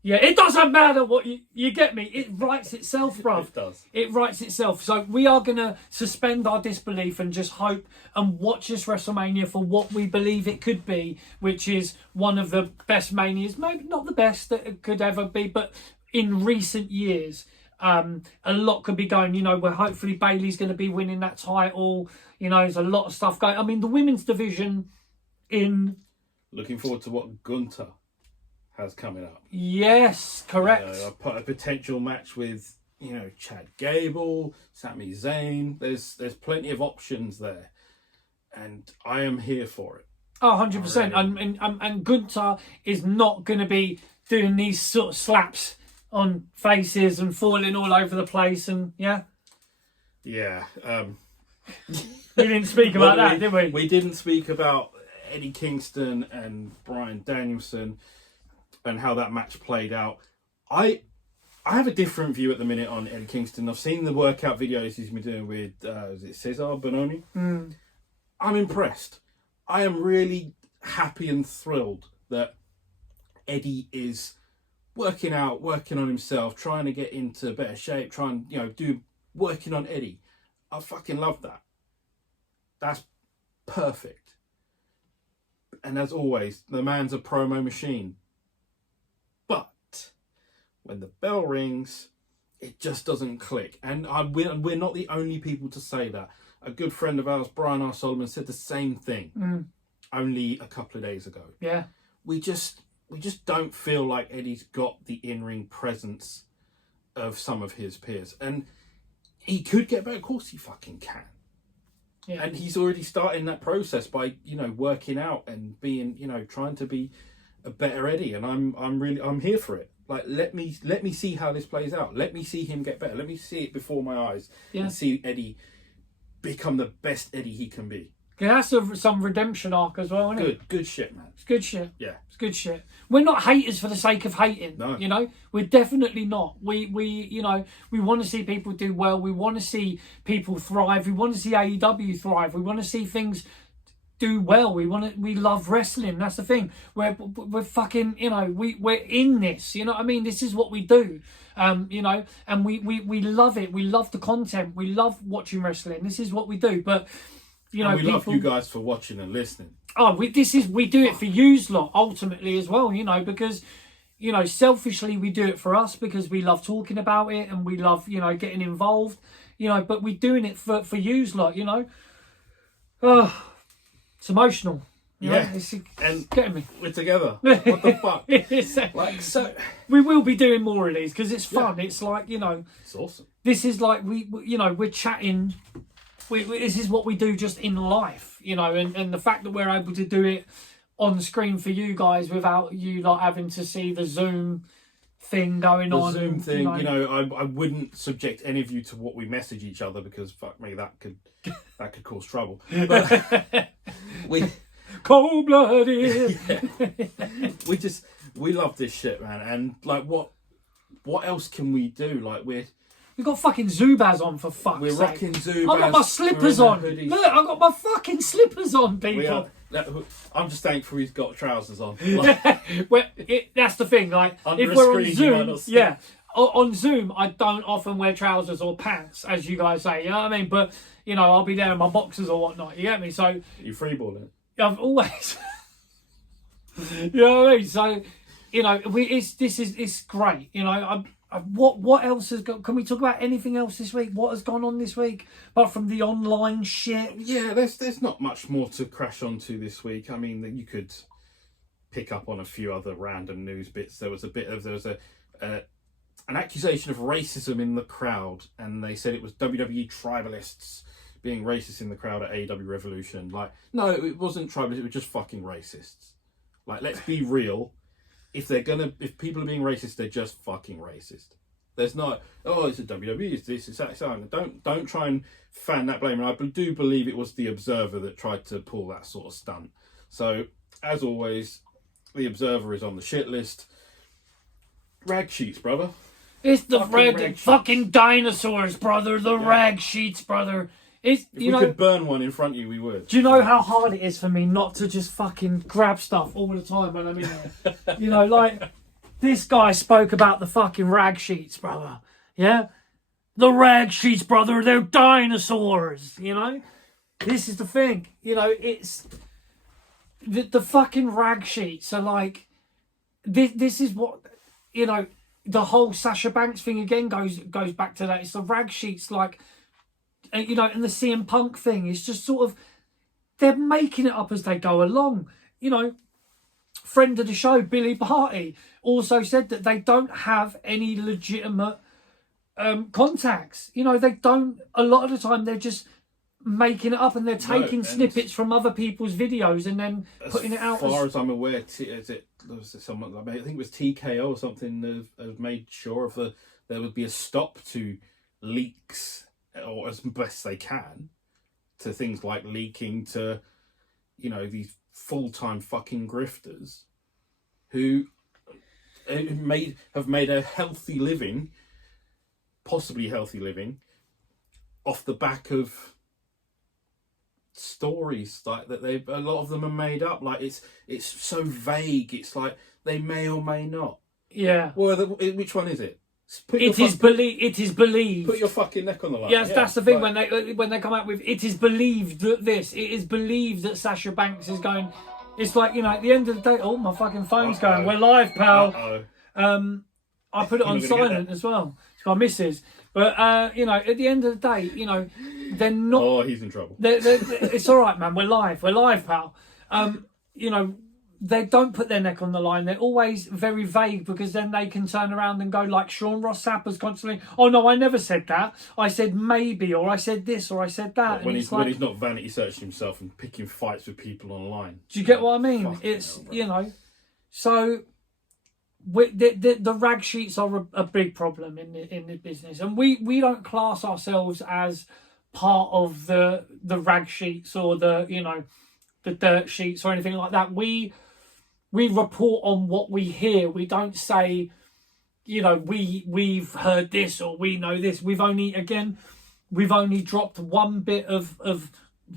Yeah, it doesn't matter what you get me. It writes itself, bruv. It does. It writes itself. So we are going to suspend our disbelief and just hope and watch this WrestleMania for what we believe it could be, which is one of the best Manias, maybe not the best that it could ever be, but in recent years, a lot could be going, where hopefully Bayley's going to be winning that title. There's a lot of stuff going. I mean, the women's division in... Looking forward to what Gunther has coming up. Yes, correct. A potential match with, Chad Gable, Sami Zayn. There's plenty of options there. And I am here for it. Oh, 100%. And Gunther is not going to be doing these sort of slaps on faces and falling all over the place. And, yeah? Yeah. We didn't speak about that, did we? We didn't speak about Eddie Kingston and Bryan Danielson and how that match played out. I have a different view at the minute on Eddie Kingston. I've seen the workout videos he's been doing with, is it Cesar Bononi? I'm impressed. I am really happy and thrilled that Eddie is working out, working on himself, trying to get into better shape, working on Eddie. I fucking love that. That's perfect. And as always, the man's a promo machine. But when the bell rings, it just doesn't click. And we're not the only people to say that. A good friend of ours, Brian R. Solomon, said the same thing only a couple of days ago. Yeah. We just don't feel like Eddie's got the in-ring presence of some of his peers. And he could get better. Of course he fucking can. Yeah. And he's already starting that process by, working out and being, trying to be a better Eddie. And I'm here for it. Like, let me see how this plays out. Let me see him get better. Let me see it before my eyes and see Eddie become the best Eddie he can be. Yeah, that's some redemption arc as well, isn't it? Good shit, man. It's good shit. Yeah. It's good shit. We're not haters for the sake of hating. No. We're definitely not. We want to see people do well. We want to see people thrive. We want to see AEW thrive. We want to see things do well. We love wrestling. That's the thing. We're fucking, we're in this. You know what I mean? This is what we do. And we love it. We love the content. We love watching wrestling. This is what we do. But we love you guys for watching and listening. Oh, we do it for yous lot ultimately as well, because selfishly we do it for us because we love talking about it and we love getting involved, but we're doing it for yous lot, Oh, it's emotional. And getting me. We're together. What the fuck? We will be doing more of these because it's fun. It's like it's awesome. This is like we're chatting. This is what we do just in life, and the fact that we're able to do it on screen for you guys without you not having to see the Zoom thing going on. The Zoom thing, I wouldn't subject any of you to what we message each other because fuck me, that could cause trouble. But cold-blooded. We love this shit, man, and like what else can we do? Like we've got fucking Zubaz on, for fuck's sake. We're rocking Zubaz. I've got my slippers on. Look, I've got my fucking slippers on, people. I'm just thankful he's got trousers on. That's the thing. Like, if we're on Zoom, on Zoom, I don't often wear trousers or pants, as you guys say. You know what I mean? But I'll be there in my boxers or whatnot. You get me? So you freeballing? I've always. You know what I mean? So it's great. What else has got? Can we talk about anything else this week? What has gone on this week apart from the online shit? Yeah, there's not much more to crash onto this week. I mean, you could pick up on a few other random news bits. There was an accusation of racism in the crowd, and they said it was WWE tribalists being racist in the crowd at AEW Revolution. Like, no, it wasn't tribalists. It was just fucking racists. Like, let's be real. If people are being racist, they're just fucking racist. There's not, it's a WWE, it's this, it's that, so don't try and fan that blame. And I do believe it was the Observer that tried to pull that sort of stunt. So, as always, the Observer is on the shit list. Rag sheets, brother. It's the rag fucking dinosaurs, brother. The rag sheets, brother. If we could burn one in front of you, we would. Do you know how hard it is for me not to just fucking grab stuff all the time when I'm in there? This guy spoke about the fucking rag sheets, brother. Yeah? The rag sheets, brother, they're dinosaurs, you know? This is the thing. You know, it's... The fucking rag sheets are like... This is what... You know, the whole Sasha Banks thing again goes back to that. It's the rag sheets, like... You know, and the CM Punk thing is just sort of... They're making it up as they go along. You know, friend of the show, Billy Barty, also said that they don't have any legitimate contacts. You know, they don't... A lot of the time, they're just making it up and they're taking snippets from other people's videos and then putting it out. As far as I'm aware, was it someone, I think it was TKO or something, has made sure there would be a stop to leaks, or as best they can, to things like leaking to, you know, these full-time fucking grifters who have made a healthy living, possibly healthy living, off the back of stories like that. A lot of them are made up. Like it's so vague. It's like they may or may not. Yeah. Well, which one is it? It is believed. Put your fucking neck on the line. Yes, yeah, that's the thing. Like, when they come out with it is believed that this. It is believed that Sasha Banks is going. It's like, you know, at the end of the day, oh, my fucking phone's going. We're live, pal. I put it on silent as well. It's my missus. But you know, at the end of the day, you know, they're not. Oh, he's in trouble. It's all right, man. We're live, pal. You know, they don't put their neck on the line. They're always very vague, because then they can turn around and go like Sean Ross Sappers constantly. Oh no, I never said that. I said maybe, or I said this, or I said that. When he's not vanity searching himself and picking fights with people online. Do you get what I mean? It's hell, you know, so. The rag sheets are a big problem in the business, and we don't class ourselves as part of the rag sheets or the, you know, the dirt sheets or anything like that. We report on what we hear. We don't say, you know, we've heard this or we know this. We've only dropped one bit of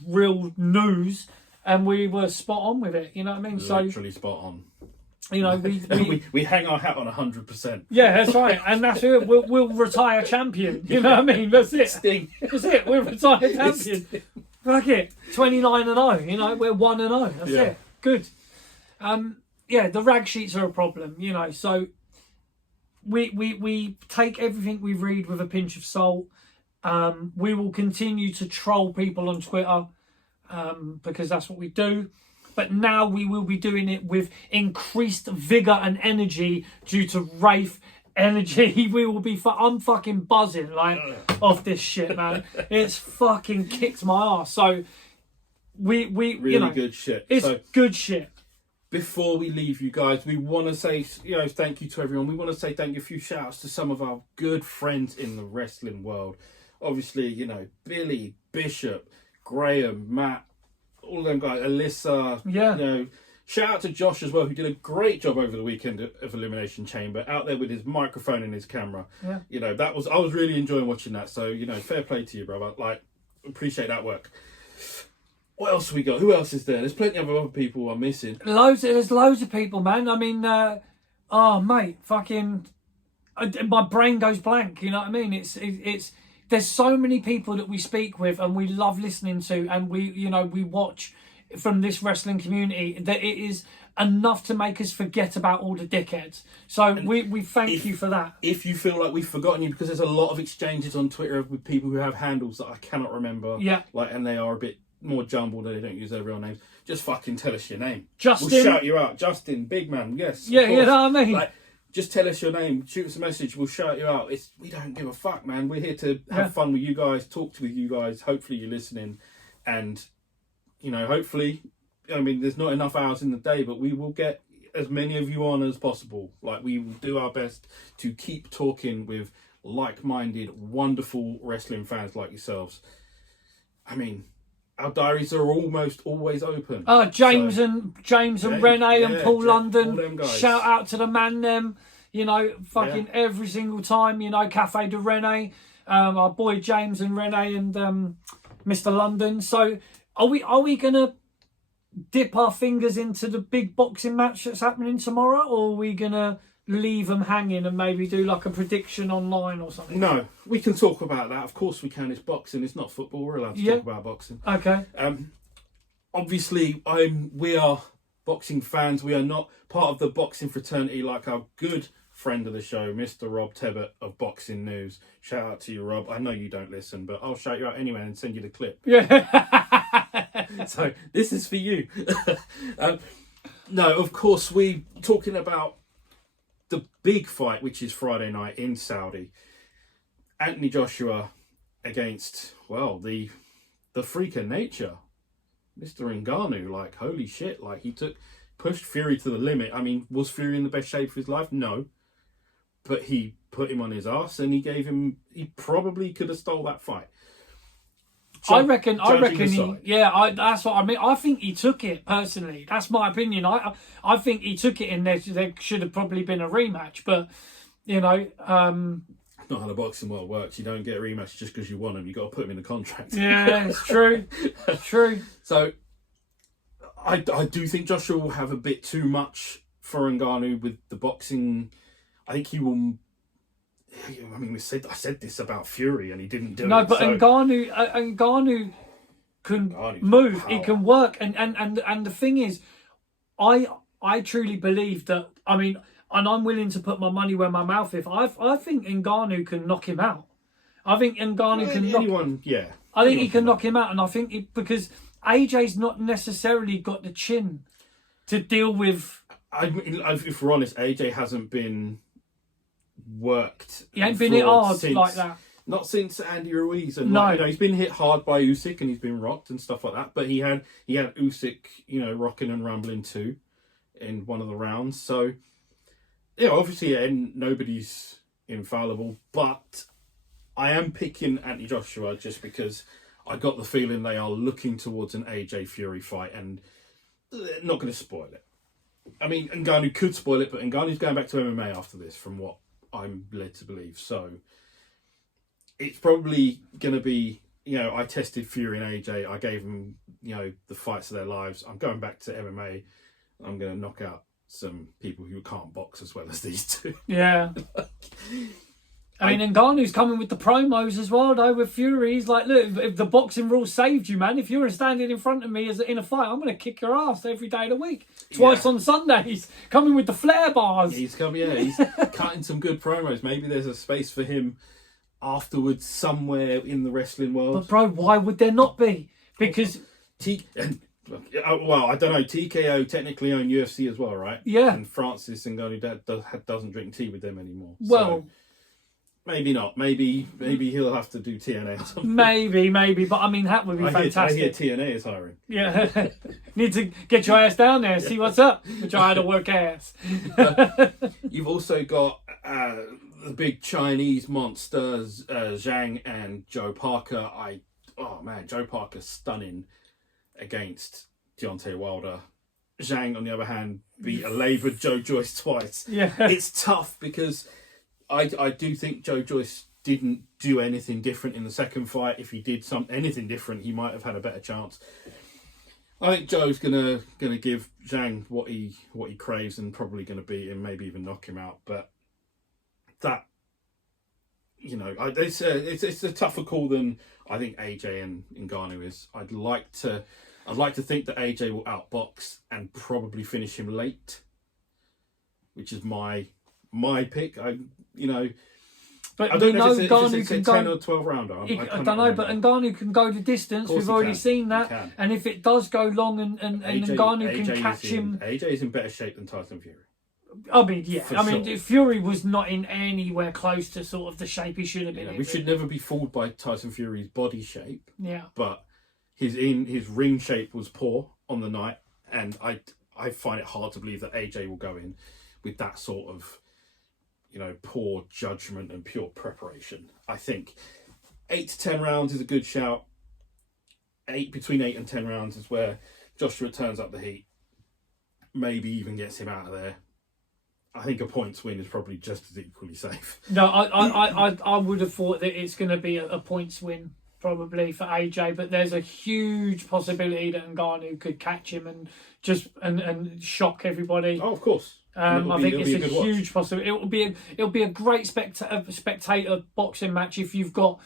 real news, and we were spot on with it. You know what I mean? Literally spot on. You know, we hang our hat on 100%. Yeah, that's right, and that's it. We'll retire champion. You know what I mean? That's it. Sting. That's it. We're retired champion. Fuck it. 29-0. You know, we're 1-0. That's it. Good. Yeah, the rag sheets are a problem. You know, so we take everything we read with a pinch of salt. We will continue to troll people on Twitter, because that's what we do. But now we will be doing it with increased vigour and energy due to Rafe energy. We will be... I'm fucking buzzing, like, off this shit, man. It's fucking kicked my ass. So, we really, you know... good shit. It's good shit. Before we leave you guys, we want to say, you know, thank you to everyone. We want to say thank you, a few shout-outs to some of our good friends in the wrestling world. Obviously, you know, Billy, Bishop, Graham, Matt, all them guys, Alyssa, you know, shout out to Josh as well, who did a great job over the weekend of Elimination Chamber, out there with his microphone and his camera. Yeah. You know, I was really enjoying watching that. So, you know, fair play to you, brother. Like, appreciate that work. What else have we got? Who else is there? There's plenty of other people I'm missing. There's loads of people, man. I mean, oh mate, fucking, my brain goes blank. You know what I mean? It's. There's so many people that we speak with and we love listening to, and we watch from this wrestling community, that it is enough to make us forget about all the dickheads. So we thank you for that. If you feel like we've forgotten you, because there's a lot of exchanges on Twitter with people who have handles that I cannot remember. Yeah. Like, and they are a bit more jumbled, they don't use their real names. Just fucking tell us your name. Justin. We'll shout you out. Justin, big man, yes. Yeah, you know what I mean? Like, just tell us your name, shoot us a message, we'll shout you out. We don't give a fuck, man. We're here to have fun with you guys, talk with you guys. Hopefully you're listening, and, you know, hopefully, I mean, there's not enough hours in the day, but we will get as many of you on as possible. Like, we will do our best to keep talking with like-minded, wonderful wrestling fans like yourselves. I mean, our diaries are almost always open. James and Renee and Paul London. All them guys. Shout out to the man them. You know, fucking every single time. You know, Cafe de Renee, our boy James and Renee and Mr. London. So, are we gonna dip our fingers into the big boxing match that's happening tomorrow, or are we gonna leave them hanging and maybe do like a prediction online or something? No, we can talk about that. Of course we can. It's boxing. It's not football. We're allowed to talk about boxing. Okay. Obviously, we are boxing fans. We are not part of the boxing fraternity like our good friend of the show, Mr. Rob Tebbett of Boxing News. Shout out to you, Rob. I know you don't listen, but I'll shout you out anyway and send you the clip. Yeah. So this is for you. No, of course, we talking about the big fight, which is Friday night in Saudi. Anthony Joshua against, well, the freak of nature, Mr. Ngannou. Like, holy shit, like he pushed Fury to the limit. I mean, was Fury in the best shape of his life? No. But he put him on his ass and he probably could have stole that fight. I reckon that's what I mean. I think he took it personally. That's my opinion. I think he took it, and there should have probably been a rematch. But not how the boxing world works. You don't get a rematch just because you want them. You got to put them in the contract. Yeah, it's true. It's true. So I do think Joshua will have a bit too much for Ngannou with the boxing. I think he will. I mean, I said this about Fury, and he didn't do it. No, but Ngannou can move. He can work, and the thing is, I truly believe that. I mean, and I'm willing to put my money where my mouth is. I think Ngannou can knock him out. I think Ngannou can knock anyone. Yeah, I think he can knock him out, and I think because AJ's not necessarily got the chin to deal with. If we're honest, AJ hasn't been worked. He ain't been hit hard like that. Not since Andy Ruiz, and no. He's been hit hard by Usyk and he's been rocked and stuff like that. But he had Usyk, rocking and rumbling too, in one of the rounds. So obviously, nobody's infallible. But I am picking Anthony Joshua just because I got the feeling they are looking towards an AJ Fury fight, and they're not going to spoil it. I mean, Ngannou could spoil it, but Ngannou's going back to MMA after this, from what I'm led to believe. So it's probably going to be, I tested Fury and AJ. I gave them, the fights of their lives. I'm going back to MMA. I'm going to knock out some people who can't box as well as these two. Yeah. I mean, Ngannou's coming with the promos as well, though, with Fury. He's like, look, if the boxing rules saved you, man, if you were standing in front of me in a fight, I'm going to kick your ass every day of the week. Twice on Sundays. Coming with the flare bars. He's cutting some good promos. Maybe there's a space for him afterwards somewhere in the wrestling world. But, bro, why would there not be? Because... well, I don't know. TKO technically own UFC as well, right? Yeah. And Francis Ngannou doesn't drink tea with them anymore. Well... So, maybe not. Maybe he'll have to do TNA or something. Maybe. But I mean, that would be fantastic. I hear TNA is hiring. Yeah. Need to get your ass down there, see what's up. Try to work ass. You've also got the big Chinese monsters, Zhang and Joe Parker. Joe Parker's stunning against Deontay Wilder. Zhang, on the other hand, beat a laboured Joe Joyce twice. Yeah. It's tough because I do think Joe Joyce didn't do anything different in the second fight. If he did anything different, he might have had a better chance. I think Joe's gonna give Zhang what he craves and probably gonna beat him, maybe even knock him out. But that, it's a tougher call than I think AJ and Ngannou is. I'd like to think that AJ will outbox and probably finish him late, which is my pick. But I don't know if Ngannou it's a 10 or 12 rounder. I don't know, but Ngannou can go the distance. We've already seen that. And if it does go long and Ngannou can catch him... AJ is in better shape than Tyson Fury. I mean, yeah. Sure. Fury was not in anywhere close to sort of the shape he should have been in. We should never be fooled by Tyson Fury's body shape. Yeah. But his ring shape was poor on the night. And I find it hard to believe that AJ will go in with that sort of... poor judgment and pure preparation. I think 8 to 10 rounds is a good shout. Between 8 and 10 rounds is where Joshua turns up the heat. Maybe even gets him out of there. I think a points win is probably just as equally safe. No, I would have thought that it's going to be a points win probably for AJ, but there's a huge possibility that Ngannou could catch him and just and shock everybody. Oh, of course. I think it's a huge possibility. It'll be a great spectator boxing match if you've got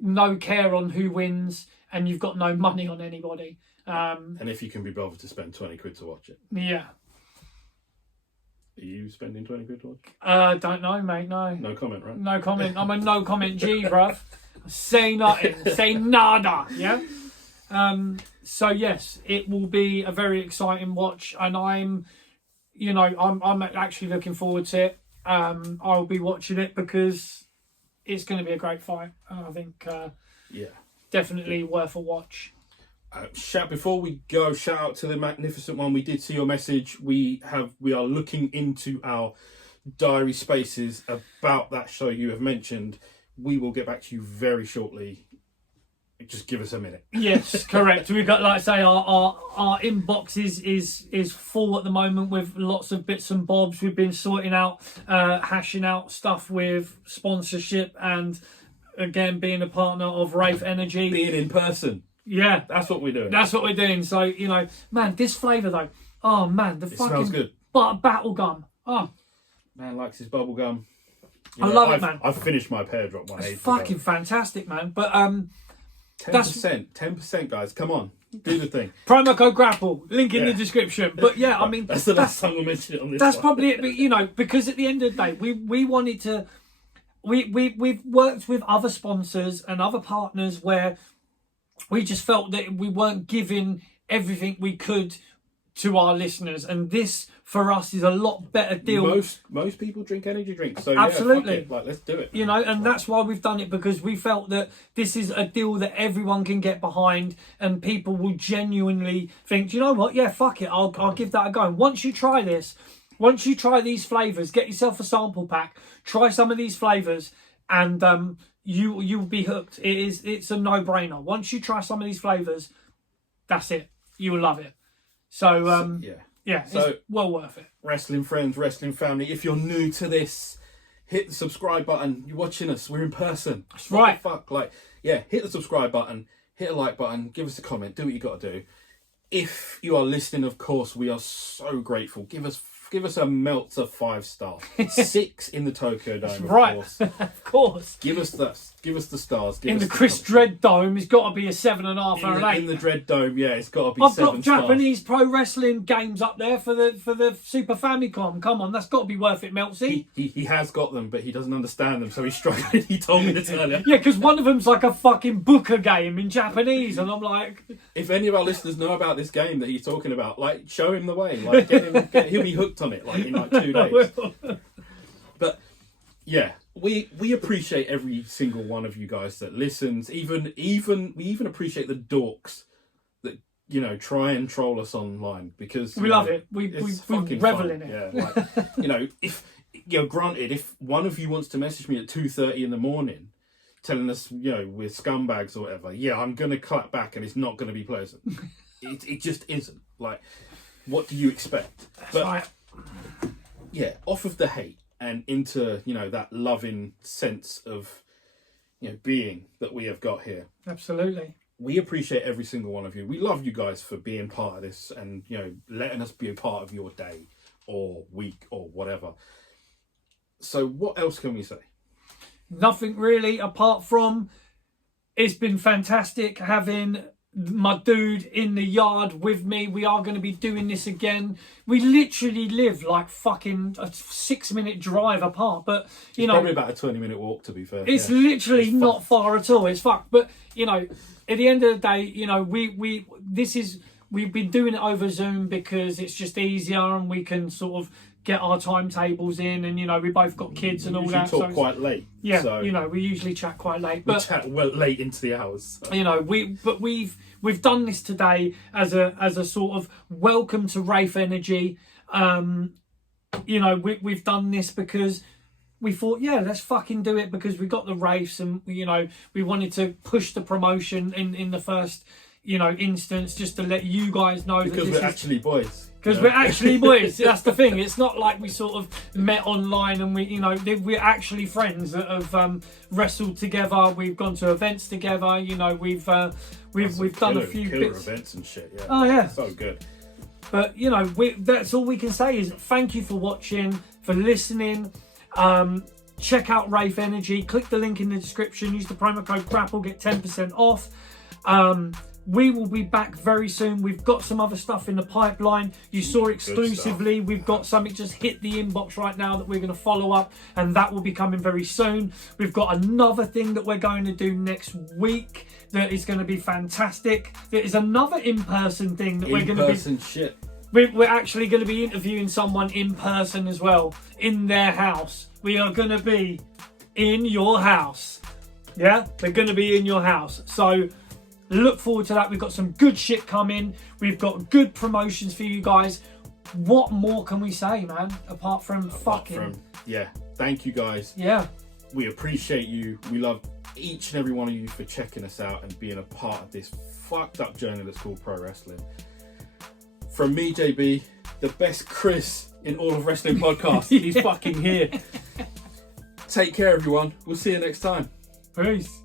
no care on who wins and you've got no money on anybody. And if you can be bothered to spend 20 quid to watch it. Yeah. Are you spending 20 quid to watch? Don't know, mate. No. No comment, right? No comment. I'm a no comment G, bruv. Say nothing. Say nada. Yeah. So yes, it will be a very exciting watch, and I'm actually looking forward to it. I'll be watching it because it's going to be a great fight. I think. Definitely worth a watch. Before we go, shout out to the Magnificent One. We did see your message. We are looking into our diary spaces about that show you have mentioned. We will get back to you very shortly. Just give us a minute. Yes, correct. We've got, like I say, our inbox is full at the moment with lots of bits and bobs. We've been sorting out, hashing out stuff with sponsorship and, again, being a partner of Rafe Energy. Being in person. Yeah. That's what we're doing. That's what we're doing. So, man, this flavour, though. Oh, man, it smells good. Battle gum. Oh. Man likes his bubble gum. I love it, man. I've finished my pear drop one. It's fucking fantastic, man. But 10%, guys. Come on, do the thing. Promo code Grapple, link in the description. But yeah, I mean, that's the last time we'll mention it on this. That's probably it. But, because at the end of the day, we wanted to. We've worked with other sponsors and other partners where we just felt that we weren't giving everything we could to our listeners, and this for us is a lot better deal. Most people drink energy drinks, so absolutely, yeah, let's do it. And that's why we've done it, because we felt that this is a deal that everyone can get behind, and people will genuinely think, you know what, yeah, fuck it, I'll give that a go. And once you try this, once you try these flavours, get yourself a sample pack, try some of these flavours, and you'll be hooked. It's a no-brainer. Once you try some of these flavours, that's it. You will love it. So it's well worth it. Wrestling friends, wrestling family, if you're new to this, hit the subscribe button. You're watching us. We're in person. That's right. What the fuck? Hit the subscribe button, hit a like button, give us a comment, do what you got to do. If you are listening, of course, we are so grateful. Give us a Meltzer 5-star. 6 in the Tokyo Dome, right. Course. Of course. Give us the stars. In the Chris Dredd Dome, it's got to be a 7.5 or an 8. In the Dredd Dome, yeah, it's got to be I've 7 got stars. Japanese pro wrestling games up there for the Super Famicom. Come on, that's got to be worth it, Meltsy. He has got them, but he doesn't understand them, so he's struggling. He told me this earlier. Yeah, because one of them's like a fucking Booker game in Japanese, and I'm like... If any of our listeners know about this game that he's talking about, show him the way. He'll be hooked on it, in 2 days. But yeah, we appreciate every single one of you guys that listens. We even appreciate the dorks that try and troll us online, because we love it. We revel in it. Yeah, if granted, if one of you wants to message me at 2:30 in the morning telling us we're scumbags or whatever, yeah, I'm gonna clap back, and it's not gonna be pleasant. It just isn't. What do you expect? That's right. Yeah, off of the hate and into, that loving sense of, being that we have got here. Absolutely. We appreciate every single one of you. We love you guys for being part of this and, letting us be a part of your day or week or whatever. So what else can we say? Nothing really, apart from it's been fantastic having my dude in the yard with me. We are going to be doing this again. We literally live fucking a 6-minute drive apart, but it's probably about a 20-minute walk, to be fair. It's literally not far at all. It's fucked, but at the end of the day, we've been doing it over Zoom because it's just easier, and we can sort of get our timetables in, and we both got kids and all that. We talk quite late. Yeah, so, we usually chat quite late. But we chat late into the hours. So. We've done this today as a sort of welcome to Rafe Energy. We've done this because we thought, yeah, let's fucking do it, because we got the Rafes, and we wanted to push the promotion in the first instance, just to let you guys know because we're actually boys. Because we're actually boys. That's the thing. It's not like we sort of met online and we're actually friends that have wrestled together. We've gone to events together. We've done a few bits. Events and shit. Yeah. Oh yeah. So good. But, you know, that's all we can say is thank you for watching, for listening. Check out Rafe Energy. Click the link in the description. Use the promo code GRAPPLE. Get 10% off. We will be back very soon. We've got some other stuff in the pipeline. You saw exclusively. We've got something just hit the inbox right now that we're going to follow up, and that will be coming very soon. We've got another thing that we're going to do next week that is going to be fantastic. There is another in-person thing that we're going to be... In-person shit. We're actually going to be interviewing someone in person as well, in their house. We are going to be in your house. Yeah? We're going to be in your house. So... look forward to that. We've got some good shit coming. We've got good promotions for you guys. What more can we say, man? Apart from yeah. Thank you, guys. Yeah. We appreciate you. We love each and every one of you for checking us out and being a part of this fucked up journey that's called pro wrestling. From me, JB, the best Chris in all of wrestling podcasts. He's fucking here. Take care, everyone. We'll see you next time. Peace.